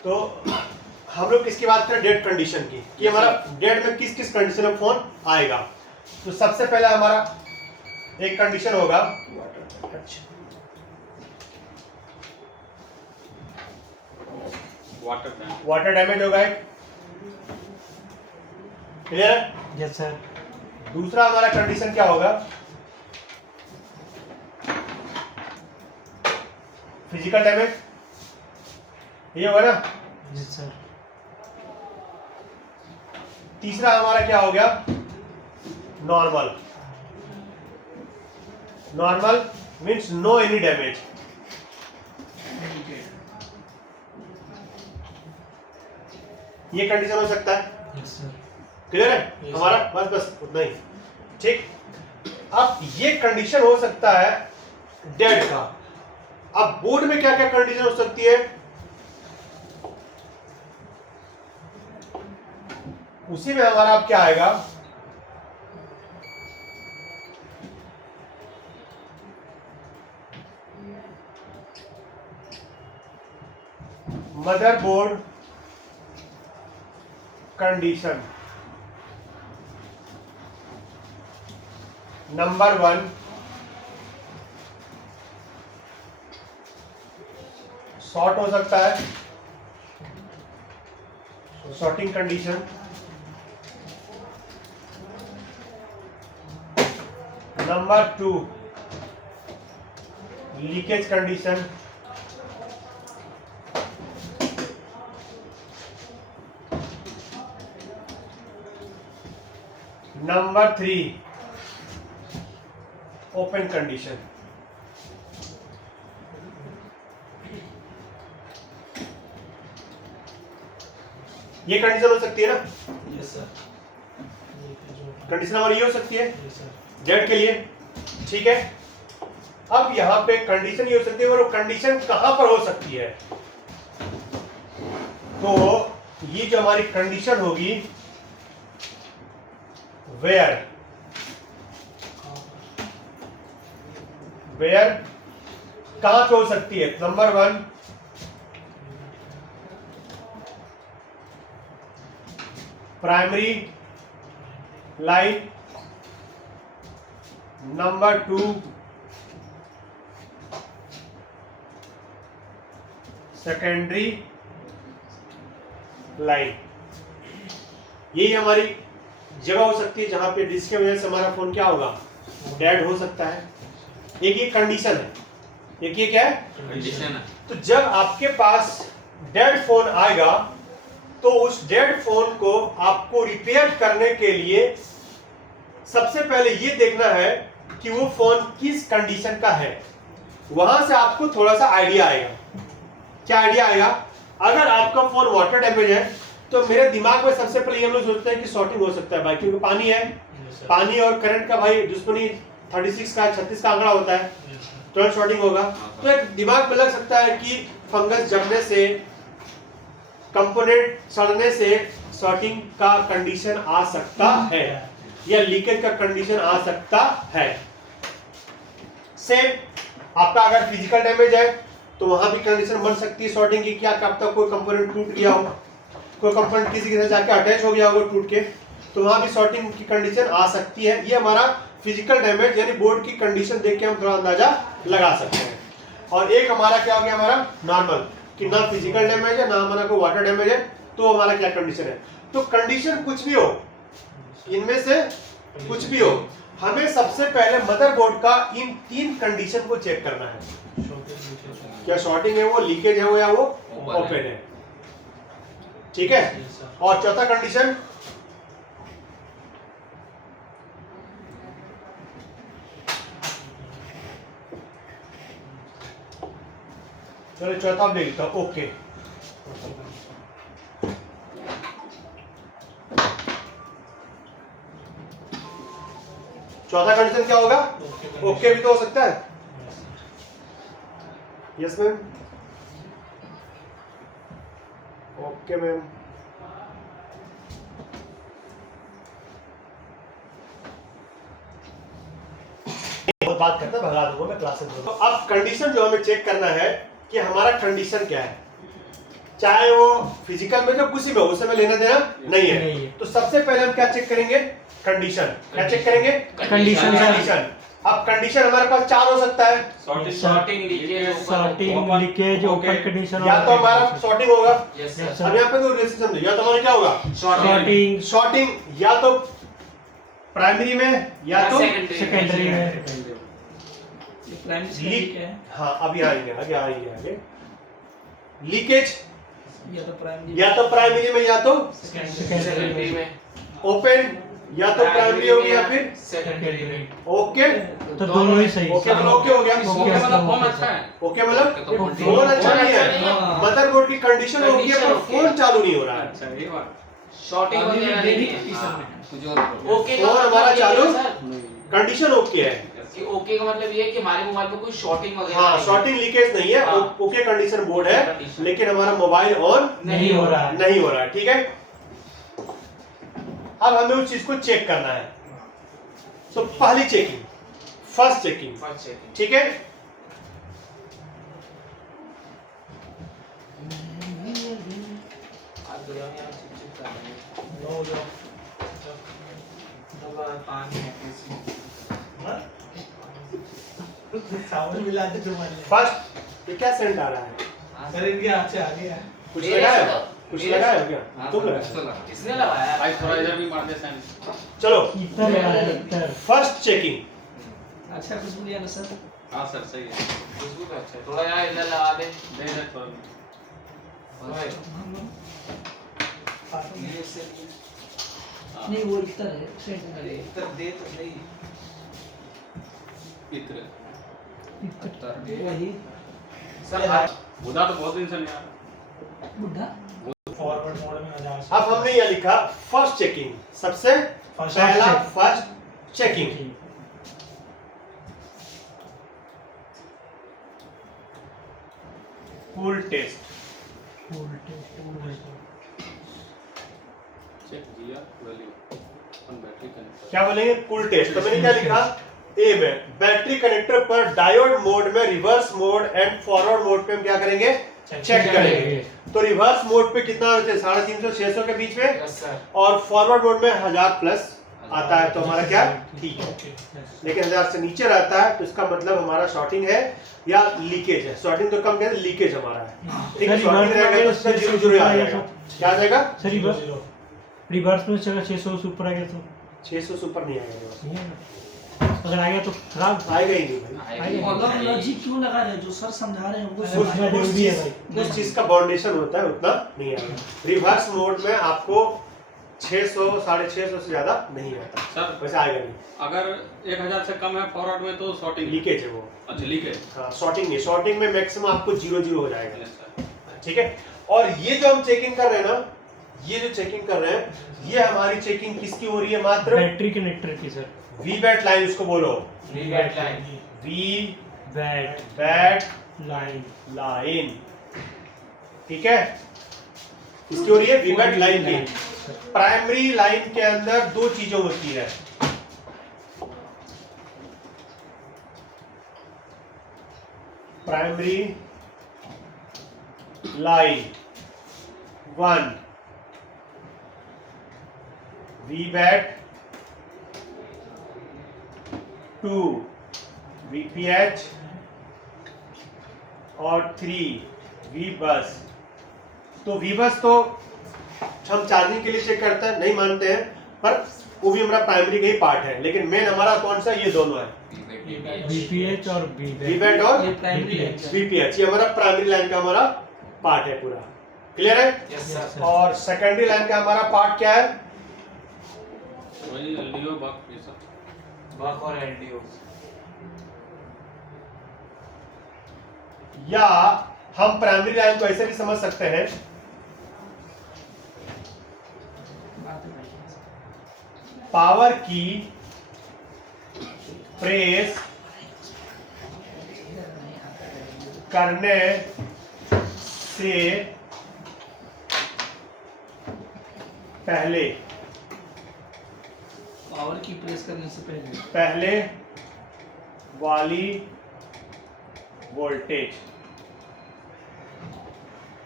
तो हम लोग किसकी बात करें, डेड कंडीशन की, कि हमारा डेड में किस किस कंडीशन में फोन आएगा। तो सबसे पहले हमारा एक कंडीशन होगा वाटर डैमेज होगा एक, क्लियर है? Yes sir. दूसरा हमारा कंडीशन क्या होगा, फिजिकल डैमेज, ये होगा ना। Yes sir. तीसरा हमारा क्या हो गया, normal. Normal means no any damage. ये कंडीशन हो सकता है, यस सर। क्लियर है? Yes, हमारा बस उतना ही, ठीक। अब ये कंडीशन हो सकता है डेड का। अब बोर्ड में क्या क्या कंडीशन हो सकती है, उसी में हमारा अब क्या आएगा, मदरबोर्ड कंडीशन नंबर 1, शॉर्ट हो सकता है, shorting condition. Number 2, leakage condition. Number 3, open condition. ये कंडीशन हो सकती है ना, यस सर। कंडीशन हमारी ये हो सकती है यस सर। जेड के लिए, ठीक है। अब यहां पे कंडीशन ये हो सकती है, और वो कंडीशन कहां पर हो सकती है, तो ये जो हमारी कंडीशन होगी, वेयर कहां पे हो सकती है। Number 1, primary line. Number 2, secondary line. यही हमारी जगह हो सकती है जहां पे जिसकी वजह से हमारा फोन क्या होगा, डेड हो सकता है। एक ये कंडीशन है, एक ये क्या है, कंडीशन है। तो जब आपके पास डेड फोन आएगा तो उस डेड फोन को आपको रिपेयर करने के लिए सबसे पहले ये देखना है कि वो फोन किस कंडीशन का है। वहां से आपको थोड़ा सा आइडिया आएगा। क्या आइडिया आएगा, अगर आपका फोन वाटर डैमेज है तो मेरे दिमाग में सबसे पहले हम लोग सोचते हैं कि शॉर्टिंग हो सकता है भाई, क्योंकि पानी है, पानी और करंट का भाई दुश्मनी 36 का 36 का आंकड़ा होता है, तुरंत शॉर्टिंग होगा। तो एक दिमाग में लग सकता है कि फंगस जमने से, कंपोनेंट सड़ने से शॉर्टिंग का कंडीशन आ सकता है, या लीकेज का कंडीशन आ सकता है। सेम आपका अगर फिजिकल डैमेज है तो वहां भी कंडीशन बन सकती है शॉर्टिंग की, क्या कब तक कोई कंपोनेंट टूट गया हो, कोई कंपोनेंट किसी के साथ जाके अटैच हो गया होगा टूट के, तो वहां भी शॉर्टिंग की कंडीशन आ सकती है। ये हमारा फिजिकल डैमेज यानी बोर्ड की कंडीशन देख के हम थोड़ा अंदाजा लगा सकते हैं। और एक हमारा क्या हो गया, हमारा नॉर्मल, कि ना फिजिकल डैमेज है ना हमारा कोई वाटर डैमेज है, तो हमारा क्या कंडीशन है। तो कंडीशन कुछ भी हो, इनमें से कुछ भी हो, हमें सबसे पहले मदरबोर्ड का इन 3 कंडीशन को चेक करना है। क्या शॉर्टिंग है वो, लीकेज है वो, या वो ओपन है, ठीक है। और चौथा कंडीशन, चलो चौथा आप ले लेता हूं, ओके। चौथा कंडीशन क्या होगा, ओके भी तो हो सकता है। Yes ma'am, okay ma'am. बहुत बात करता है, भगा दूंगा मैं क्लास में। तो अब कंडीशन जो हमें चेक करना है कि हमारा कंडीशन क्या है, चाहे वो फिजिकल में जो किसी में उसमें लेना देना नहीं है। तो सबसे पहले हम क्या चेक करेंगे? कंडीशन। क्या चेक करेंगे? कंडीशन। अब कंडीशन हमारे पास 4 हो सकता है। Sorting leakage open condition. या तो हमारा सॉर्टिंग होगा। अब यहाँ पे तो रिलेशन समझो, या तो हमारा क्या होगा? सॉर्टिंग या तो प्राइमरी में या तो सेकेंडरी में। हाँ अभी आएंगे आगे। लीकेज या तो प्राइमरी में या तो सेकेंडरी में। ओपन या तो प्राइमरी होगी या फिर सेकेंडरी में। ओके तो दोनों ही सही। ओके मतलब ओके हो गया। ओके मतलब फोन अच्छा है। ओके मतलब फोन अच्छा नहीं है, मदरबोर्ड की कंडीशन ओके है पर फोन चालू नहीं हो रहा है। शॉर्टिंग वगैरह नहीं है। ओके फोन हमारा चालू, कंडीशन ओके है। कि ओके का मतलब ये है कि हमारे मोबाइल में कोई शॉर्टिंग वगैरह हाँ शॉर्टिंग लीकेज नहीं है, ओके कंडीशन बोर्ड है, लेकिन हमारा मोबाइल ऑन नहीं हो रहा है। ठीक है। अब हमें उस चीज को चेक करना है। तो पहली चेकिंग, फर्स्ट चेकिंग, ठीक है। फर्स्ट ये क्या सेंट आ रहा है? सर इनके हाथ से आ गया। कुछ लगाया? कुछ लगाया क्या? तुम लगाया? किसने लगाया? भाई थोड़ा इधर भी मार दे सैन। चलो इधर फर्स्ट चेकिंग। अच्छा खुशबू लिया ना सर। हाँ सर सही है। खुशबू तो अच्छा है। थोड़ा यार इधर लगा दे। दे दे थोड़ा। नहीं वो इधर है सेंट अरे इधर दे तो सही। इत्र वही सर बुधा तो बहुत दिन से नहीं आ रहा। बुढ़ा फॉरवर्ड मोड में आ जा। अब हमने ये लिखा फर्स्ट चेकिंग, सबसे पहला first checking. Cool test. Check दिया वैल्यू ऑन बैटरी कनेक्टर। क्या बोलेंगे? Cool test. तो मैंने क्या लिखा? ए में बैटरी कनेक्टर पर डायोड मोड में, reverse mode and forward mode पे हम क्या करेंगे? चेक करेंगे। तो रिवर्स मोड पे कितना होता है? 350 600 के बीच में, यस सर। और फॉरवर्ड मोड में 1000 प्लस आता है। तो हमारा क्या ठीक है। लेकिन 1000 से नीचे रहता है तो इसका मतलब हमारा शॉर्टिंग है या लीकेज है। शॉर्टिंग तो कम कहते हैं, लीकेज हमारा है। ठीक है, शॉर्टिंग रहेगा तो उसका 0 आ जाएगा। क्या आ जाएगा? रिवर्स में चला 600 से ऊपर आ गया तो 600 से ऊपर नहीं आएगा। अगर आ गया तो खराब आएगा ही नहीं भाई। अलग लॉजिक क्यों लगा रहे हैं? जो सर समझा रहे हैं वो उस चीज का बाउंडेशन होता है, उतना नहीं आएगा। रिवर्स मोड में आपको 600 650 से ज्यादा नहीं आता सर वैसे आएगा नहीं। अगर 1000 से कम है फॉरवर्ड में तो शॉर्टिंग। लीकेज है वो। अच्छा लीकेज। हाँ शॉर्टिंग नहीं, शॉर्टिंग में मैक्सिमम आपको 0 हो जाएगा। Yes sir. ठीक है। और ये जो हम चेकिंग कर रहे हैं ना, ये जो चेकिंग कर रहे हैं, ये हमारी चेकिंग किसकी हो रही है? मात्र बैटरी कनेक्टर की सर। वी बैट लाइन उसको बोलो। We bat line. We bat bat line line. ठीक है, इसकी हो रही है वी बैट लाइन की। प्राइमरी लाइन के अंदर 2 चीजें होती है। Primary line 1 we bat, 2 VPH और 3 वी बस। तो वी बस तो हम चार्जिंग के लिए चेक करते हैं, नहीं मानते हैं, पर वो भी हमारा प्राइमरी का ही पार्ट है। लेकिन मेन हमारा कौन सा? ये दोनों है, VPH और वी बैट और VPH। ये हमारा प्राइमरी लाइन का हमारा पार्ट है पूरा। क्लियर है? Yes sir. और सेकेंडरी लाइन का हमारा पार्ट क्या है? वही एलडीओ बक ये सब। बक और एलडीओ। या हम प्राइमरी लाइन को ऐसे भी समझ सकते हैं, पावर की प्रेस करने से पहले, पावर की प्रेस करने से पहले वाली वोल्टेज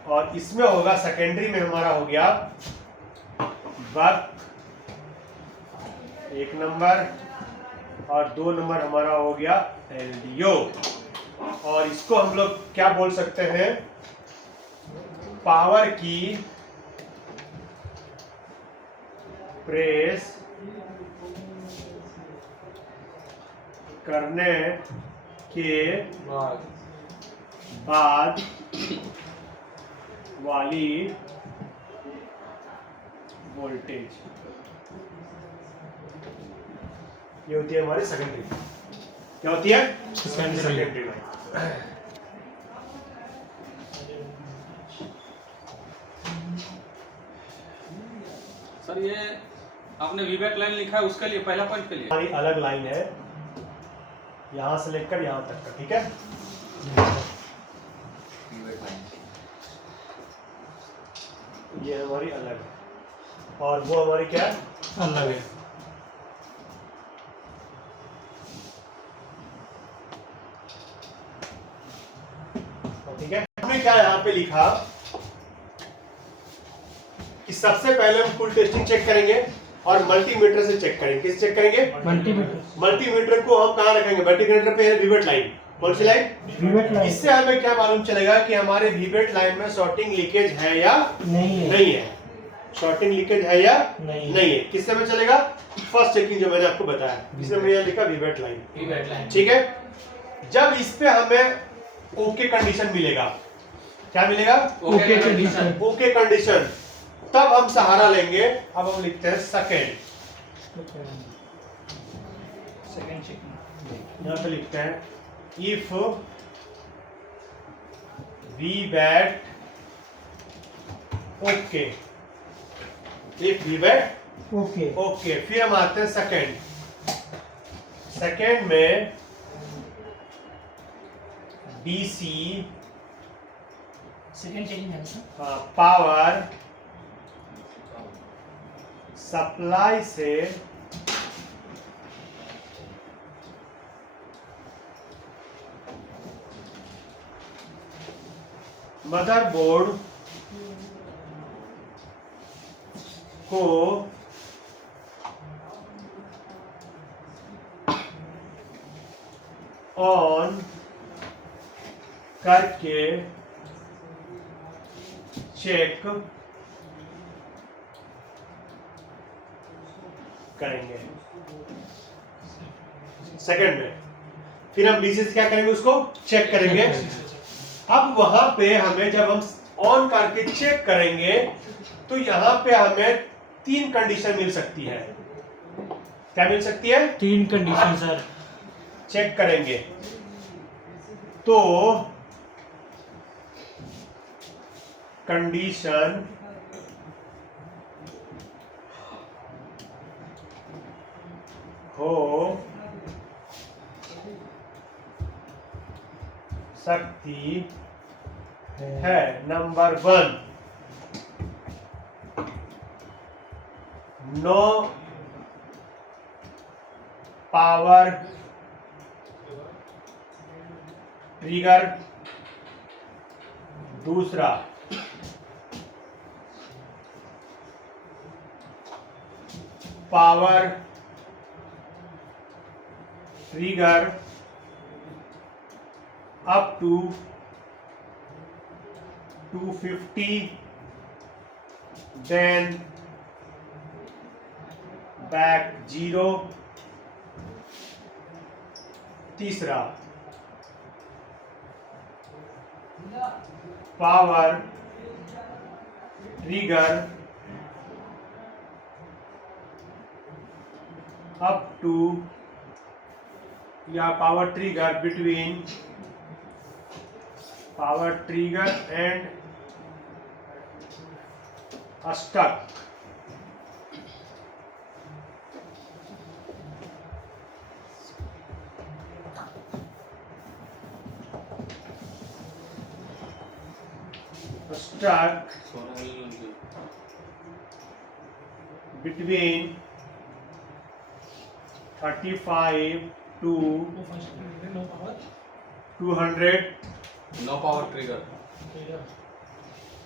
और इसमें होगा सेकेंडरी में हमारा हो गया बक 1 नंबर और 2 नंबर हमारा हो गया एलडीओ। और इसको हम लोग क्या बोल सकते हैं, पावर की प्रेस करने के बाद वाली वोल्टेज, ये होती है हमारी सेकेंडरी। क्या होती है? Secondary line. सर ये आपने वीबैक लाइन लिखा है उसके लिए, पहला पॉइंट के लिए हमारी अलग लाइन है, यहां से लेकर यहां तक का, ठीक है। ये हमारी अलग है और वो हमारी क्या है, अलग है। ठीक है। हमने क्या यहाँ पे लिखा कि सबसे पहले हम फुल टेस्टिंग चेक करेंगे और मल्टीमीटर से चेक करेंगे। किस चेक करेंगे? मल्टीमीटर। मल्टीमीटर को हम कहाँ रखेंगे? मल्टीमीटर पे है विवेट लाइन। कौन सी लाइन? Wittet line. इससे हमें क्या मालूम चलेगा कि हमारे विवेट लाइन में शॉर्टिंग लीकेज है या नहीं है। शॉर्टिंग लीकेज है या नहीं है। किससे हमें चलेगा? फर्स्ट चेकिंग जो मैंने आपको बताया, इसमें मैंने लिखा विवेट लाइन। ठीक है। जब इस पे हमें ओके कंडीशन मिलेगा, क्या मिलेगा? Okay condition. ओके कंडीशन, तब हम सहारा लेंगे। अब हम लिखते हैं सेकेंड चेकिंग। यहाँ पे लिखते हैं if we bat okay, if we bat okay. फिर हम आते हैं सेकेंड में डीसी सेकंड चेकिंग है सर। पावर सप्लाई से मदरबोर्ड को ऑन करके चेक करेंगे सेकंड में। फिर हम डीसी से क्या करेंगे? उसको चेक करेंगे। अब वहां पे हमें जब हम ऑन करके चेक करेंगे तो यहाँ पे हमें 3 कंडीशन मिल सकती है। क्या मिल सकती है? 3 कंडीशन सर। चेक करेंगे तो कंडीशन हो सकती है। Number 1, no power trigger. दूसरा, power trigger up to 250, then back 0। तीसरा, पावर ट्रिगर अप टू या power trigger between power trigger and stuck. Stuck between 35 to 200 no power trigger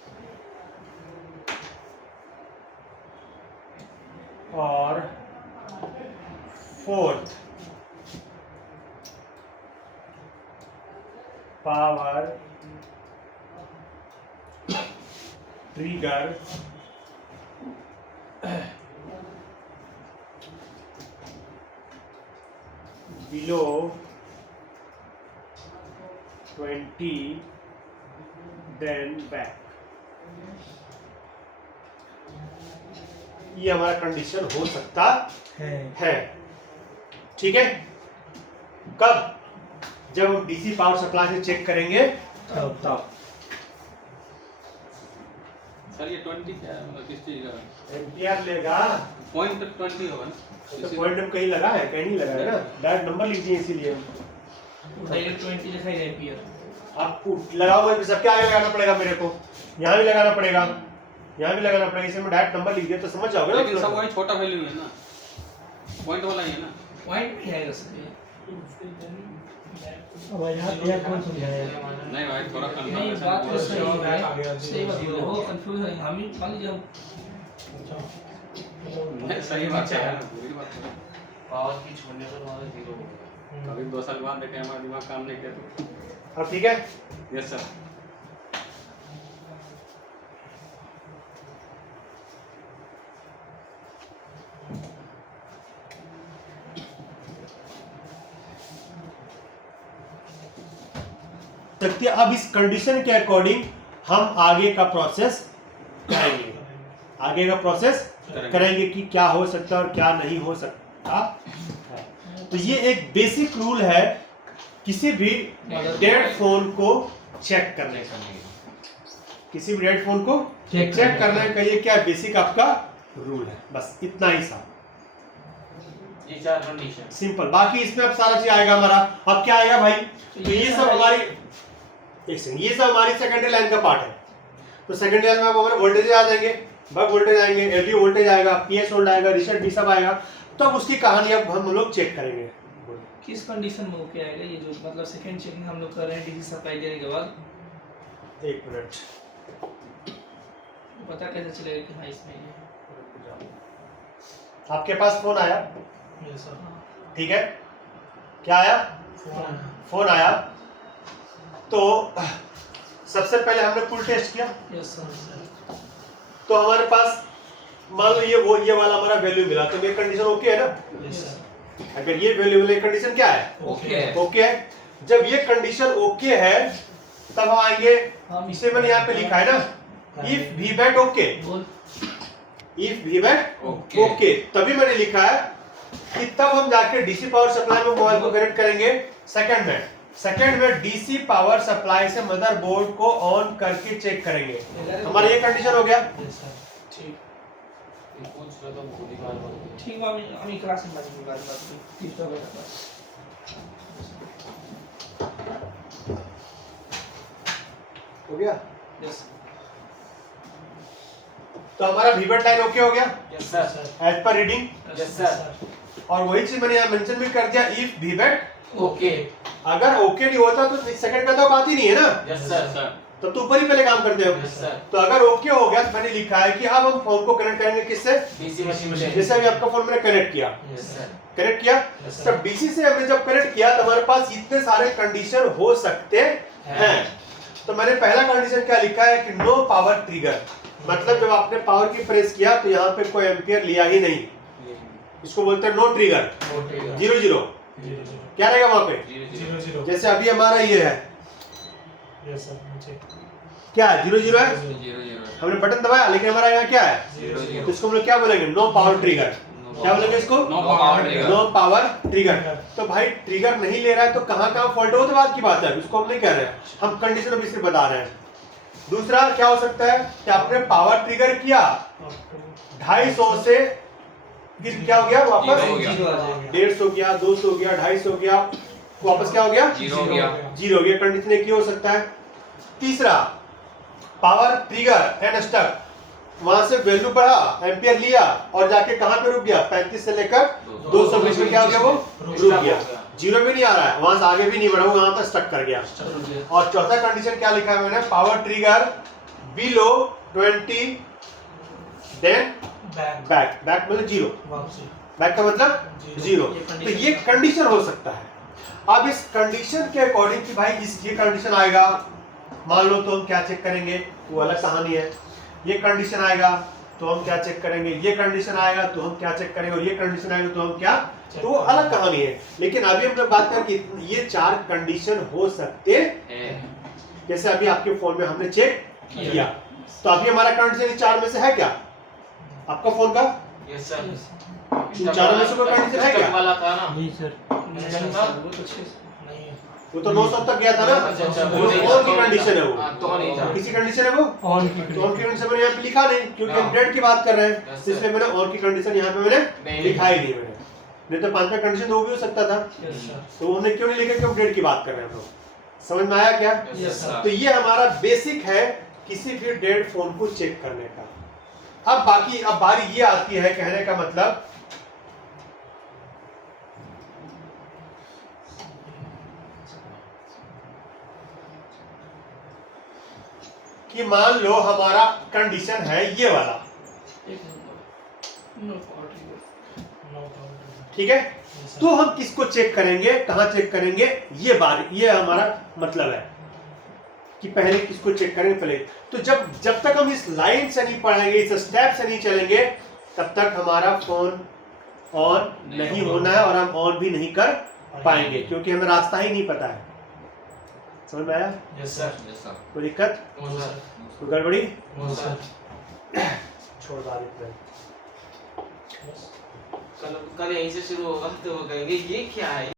और fourth power trigger below 20 then back. ये हमारा condition हो सकता है। ठीक है, कब? जब हम डीसी पावर सप्लाई से चेक करेंगे तब। सर ये 20 क्या है, मतलब किस चीज का है? एम्पियर लेगा पॉइंट 20 होगा ना? तो पॉइंट हम कहीं लगा है, कहीं नहीं लगा है ना, डायरेक्ट नंबर लिख दिए इसीलिए। डायरेक्ट 20 लिखा है एम्पियर। आपको लगा हुआ है, सब क्या लगाना पड़ेगा मेरे को, यहाँ भी लगाना पड़ेगा, यहाँ भी लगाना पड़ेगा, इसमें डायरेक्ट नंबर लिख दिया तो समझ जाओगे ना। लेकिन सब वही छोटा वैल्यू है ना, पॉइंट वाला ही है ना। पॉइंट भी है सर ये। अब यहाँ कौन समझाया? नहीं भाई थोड़ा नहीं बात तो सही है, सही बात बोल रहे हो, कंफ्यूज है हम ही। मान लीजिए हम नहीं, सही बात है यार, पूरी बात है। पावर की छोड़ने पर हमारा 0 कभी 2 साल बाद देखे हमारा दिमाग काम नहीं किया तो। अब ठीक है, यस सर। सकती है। अब इस कंडीशन के अकॉर्डिंग हम आगे का प्रोसेस करेंगे, आगे का प्रोसेस करेंगे कि क्या हो सकता है और क्या नहीं हो सकता है। तो ये एक बेसिक रूल है किसी भी डेड फोन को चेक करने का, किसी भी डेड फोन को चेक करने का ये क्या बेसिक आपका रूल है, बस इतना ही सा ये 4 कंडीशन सिंपल। बाकी इसमें अब सारा चीज आएगा हमारा। अब क्या आएगा भाई, तो ये सब हमारी ये सब हमारी सेकेंडरी लाइन का पार्ट है। तो सेकेंडरी लाइन में अब हमारे वोल्टेज आ जाएंगे, बक वोल्टेज आएंगे, एलडीओ वोल्टेज आएगा, पीएस वोल्ट आएगा, रिसेट भी सब आएगा। तो अब उसकी कहानी अब हम लोग चेक करेंगे। किस कंडीशन में ओके आएगा ये जो मतलब सेकंड चेकिंग हम लोग कर रहे हैं डीसी सप्लाई देने के बाद? एक मिनट, पता कैसे चलेगा कि हाँ इसमें ये आपके पास फोन आया, यस सर। ठीक है, क्या आया? फोन आया। तो सबसे पहले हमने फुल टेस्ट किया। Yes sir. तो हमारे पास मान लो ये वाला हमारा वैल्यू मिला, तो ये कंडीशन ओके है ना। Yes sir. अगर ये वैल्यू मिले, कंडीशन क्या है? ओके है। ओके है। जब ये कंडीशन ओके है तब हम आएंगे, इसे मैंने यहाँ पे लिखा है ना, इफ वीबैट ओके, बोल। इफ वीबैट ओके ओके, तभी मैंने लिखा है कि तब हम जाके डीसी पावर सप्लाई में मोबाइल को कनेक्ट करेंगे। सेकंड में डीसी पावर सप्लाई से मदरबोर्ड को ऑन करके चेक करेंगे। हमारा ये कंडीशन हो गया। Yes sir. ठीक पूछ रहा था पूरी बात ठीक আমি ক্লাসে বাজে বাদ ঠিক হবে না। हो गया। यस। तो हमारा वीबैट लाइन ओके हो गया yes sir as per reading. Yes sir और वही चीज मैंने यहाँ मेंशन भी कर दिया, इफ वीबैट ओके अगर ओके नहीं होता तो सेकंड का तो बात ही नहीं है ना, यस सर तब तो ऊपर ही पहले काम करते हो। यस सर तो अगर ओके हो गया तो मैंने लिखा है कि अब हम फोन को कनेक्ट करेंगे किससे? डीसी मशीन में जैसे अभी आपका फोन मैंने कनेक्ट किया, यस सर कनेक्ट किया, Yes, sir. तब डीसी से हमने जब कनेक्ट किया तो हमारे पास इतने सारे कंडीशन हो सकते हैं। तो मैंने पहला कंडीशन क्या लिखा है कि नो पावर ट्रिगर, मतलब जब आपने पावर की प्रेस किया तो यहाँ पे कोई एम्पियर लिया ही नहीं, इसको बोलते हैं नो ट्रिगर, 0 क्या रहेगा वहां पे? 0 जैसे अभी हमारा ये है, यस सर। नीचे क्या है? 0 है, 0 हमने बटन दबाया लेकिन हमारा यहाँ क्या है? 0 तो इसको हम लोग क्या बोलेंगे? No power trigger. क्या बोलेंगे इसको? No power trigger. No power trigger. तो भाई ट्रिगर नहीं ले रहा है तो कहाँ कहाँ फॉल्ट हो तो बात की बात है, उसको हम नहीं कह रहे हैं, हम कंडीशन अभी सिर्फ बता रहे हैं। दूसरा क्या हो सकता है कि आपने पावर ट्रिगर किया 250 से, फिर क्या हो गया वापस? 150 गया, 200 गया, 250 गया, वापस क्या हो गया? 0 हो गया 0 हो गया। कंडीशन एक ही हो सकता है। तीसरा पावर ट्रिगर एंड स्टक, वहां से वैल्यू बढ़ा, एम्पियर लिया और जाके कहां पे रुक गया? 35 से लेकर 200 बीच में क्या हो गया? वो रुक गया, 0 भी नहीं आ रहा है, वहां से आगे भी नहीं बढ़ा, वो वहां पर स्टक कर गया। और चौथा कंडीशन क्या लिखा है मैंने? Power trigger below 20 then back मतलब जीरो, बैक का मतलब जीरो। तो ये कंडीशन हो सकता है। अब इस कंडीशन के अकॉर्डिंग कि भाई इस ये कंडीशन आएगा, मान लो तो हम क्या चेक करेंगे, वो अलग कहानी है। ये कंडीशन आएगा तो हम क्या चेक करेंगे, ये कंडीशन आएगा तो हम क्या चेक करेंगे, और ये कंडीशन आएगा तो हम क्या, तो वो अलग कहानी है। लेकिन अभी हम लोग बात करें कि ये 4 कंडीशन हो सकते हैं। जैसे अभी आपके फोन में हमने चेक किया, तो अभी हमारा कंडीशन 4 में से है क्या, आपका फोन का यस सर। 4 में से कोई कंडीशन है क्या? वाला था ना। नहीं सर, वो तो 6 वो तो 900 तक गया था ना, वो ऑन की कंडीशन है, वो तो नहीं था। किसी कंडीशन है वो ऑन की तो ऑन की कंडीशन मैंने यहाँ पे लिखा नहीं, क्योंकि हम डेट की बात कर रहे हैं, Yes, इसलिए मैंने ऑन की कंडीशन यहाँ पे मैंने लिखा ही नहीं। मैंने नहीं तो 5वां कंडीशन वो भी हो सकता था, तो हमने क्यों नहीं लिखा कि हम डेट की बात कर रहे हैं। तो समझ में आया क्या? Yes sir. तो ये हमारा बेसिक है किसी भी डेट फोन को चेक करने का। अब बारी ये आती है, कहने का मतलब कि मान लो हमारा कंडीशन है ये वाला, ठीक है, तो हम किसको चेक करेंगे, कहां चेक करेंगे, ये हमारा मतलब है कि पहले किसको चेक करेंगे पहले। तो जब तक हम इस लाइन से नहीं पढ़ेंगे, इस स्टेप से नहीं चलेंगे, तब तक हमारा फोन ऑन नहीं होना है और हम ऑन भी नहीं कर पाएंगे, क्योंकि हमें रास्ता ही नहीं पता है। समझ में आया? Yes sir. Yes sir. कोई दिक्कत, नो सर। कोई गड़बड़ी? No sir. छोड़ दो। कल यहीं से शुरू होगा तो वो कहेंगे ये क्या है।